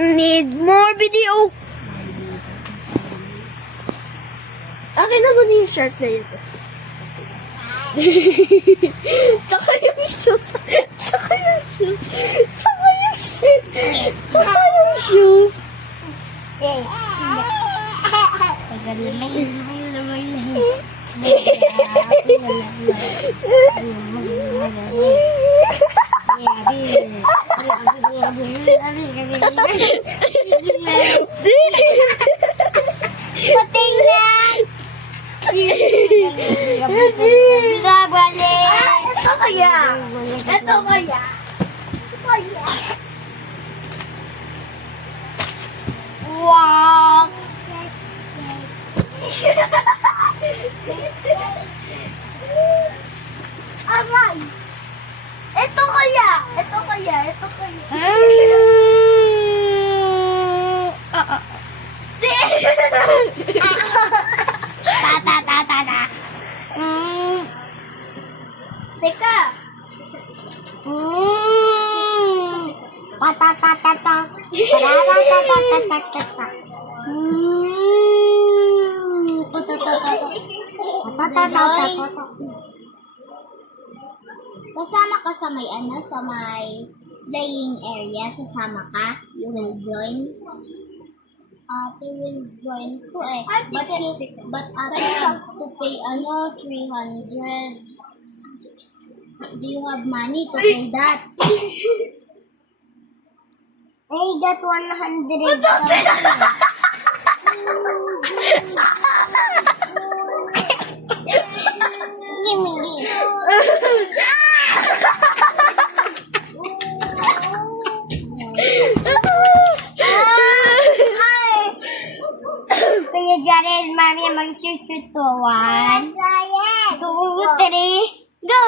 Need more video. Akin na yung shirt na yun. Tsaka yung shoes. Tsaka yung shoes. Tsaka yung shoes. Tsaka yung shoes. Patingnan! Ito kaya. Ito kaya. Kaya. Wow! Aray. Ito kaya. Ito kaya. Ito kaya. Ta. Teka. Patatata. Kasama ka sa may sa may playing area, sasama ka, you will join. Ate will join ko eh. But ate have to pay 300. Do you have money to pay that? I got 100. Give me this. Kuya Jared, mami, mag-shoot to 1, 2, 3, go!